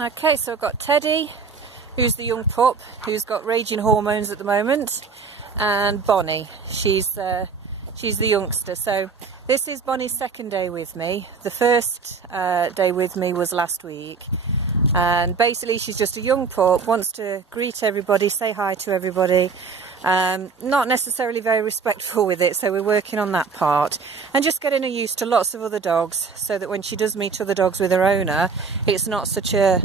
Okay, so I've got Teddy, who's the young pup, who's got raging hormones at the moment, and Bonnie, she's the youngster. So this is Bonnie's second day with me. The first day with me was last week, and basically she's just a young pup, wants to greet everybody, say hi to everybody. Not necessarily very respectful with it, so we're working on that part and just getting her used to lots of other dogs, so that when she does meet other dogs with her owner, it's not such a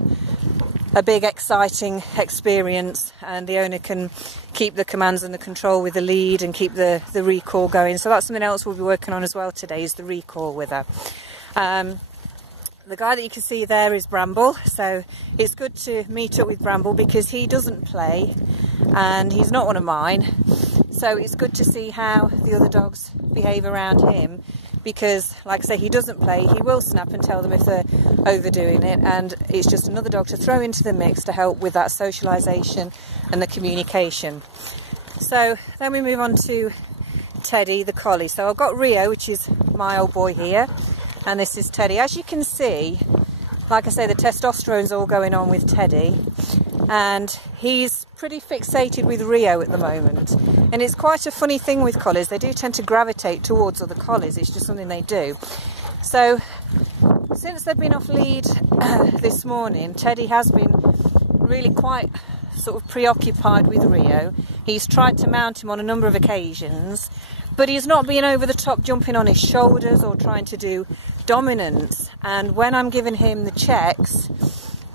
big exciting experience, and the owner can keep the commands and the control with the lead and keep the recall going. So that's something else we'll be working on as well today, is the recall with her. The guy that you can see there is Bramble, so it's good to meet up with Bramble because he doesn't play and he's not one of mine, so it's good to see how the other dogs behave around him, because like I say, he doesn't play, he will snap and tell them if they're overdoing it, and it's just another dog to throw into the mix to help with that socialisation and the communication. So then we move on to Teddy the collie. So I've got Rio, which is my old boy here, and this is Teddy. As you can see, like I say, the testosterone's all going on with Teddy, and he's pretty fixated with Rio at the moment. And it's quite a funny thing with collies, they do tend to gravitate towards other collies, it's just something they do. So since they've been off lead this morning, Teddy has been really quite sort of preoccupied with Rio. He's tried to mount him on a number of occasions, but he's not been over the top jumping on his shoulders or trying to do dominance. And when I'm giving him the checks,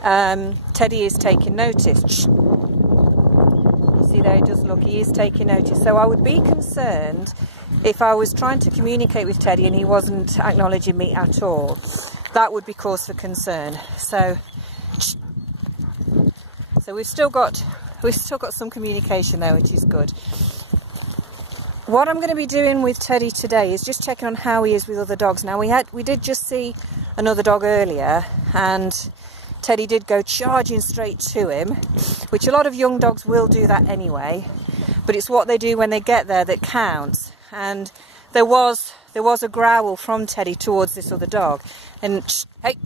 Teddy is taking notice. You see there, he does look, he is taking notice. So I would be concerned if I was trying to communicate with Teddy and he wasn't acknowledging me at all. That would be cause for concern. So we've still got some communication there, which is good. What I'm going to be doing with Teddy today is just checking on how he is with other dogs. Now we did just see another dog earlier, and Teddy did go charging straight to him, which a lot of young dogs will do that anyway, but it's what they do when they get there that counts. And there was a growl from Teddy towards this other dog, and hey,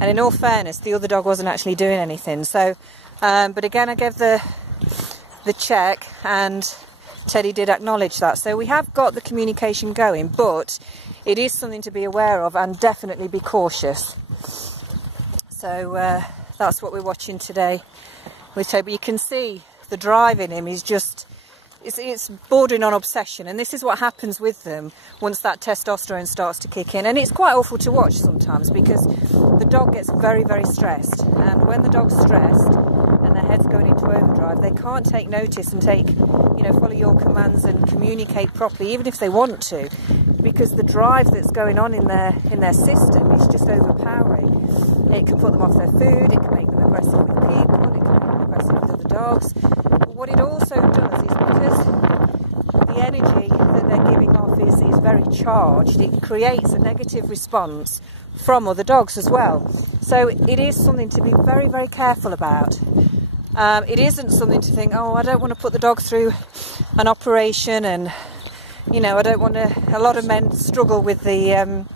and in all fairness, the other dog wasn't actually doing anything. So but again, I gave the check and Teddy did acknowledge that. So we have got the communication going, but it is something to be aware of and definitely be cautious. So that's what we're watching today with Teddy. But you can see the drive in him is just, it's bordering on obsession, and this is what happens with them once that testosterone starts to kick in. And it's quite awful to watch sometimes, because the dog gets very, very stressed, and when the dog's stressed and their head's going into overdrive, they can't take notice and follow your commands and communicate properly, even if they want to, because the drive that's going on in their system is just overpowering. It can put them off their food, it can make them aggressive with people, it can make them aggressive with other dogs. But what it also does is, because the energy that they're giving off is very charged, it creates a negative response from other dogs as well. So it is something to be very, very careful about. It isn't something to think, oh, I don't want to put the dog through an operation, and I don't want to. A lot of men struggle with the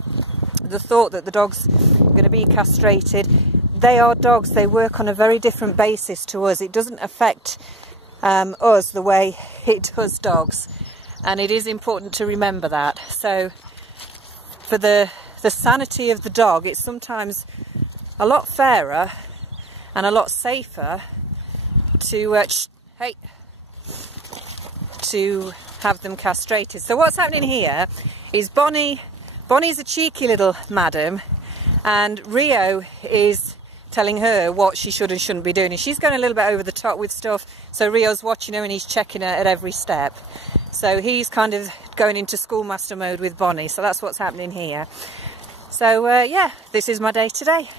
thought that the dog's going to be castrated. They are dogs, they work on a very different basis to us. It doesn't affect us the way it does dogs, and it is important to remember that. So for the sanity of the dog, it's sometimes a lot fairer and a lot safer to have them castrated. So what's happening here is Bonnie's a cheeky little madam, and Rio is telling her what she should and shouldn't be doing. And she's going a little bit over the top with stuff, so Rio's watching her and he's checking her at every step. So he's kind of going into schoolmaster mode with Bonnie. So that's what's happening here. So yeah, this is my day today.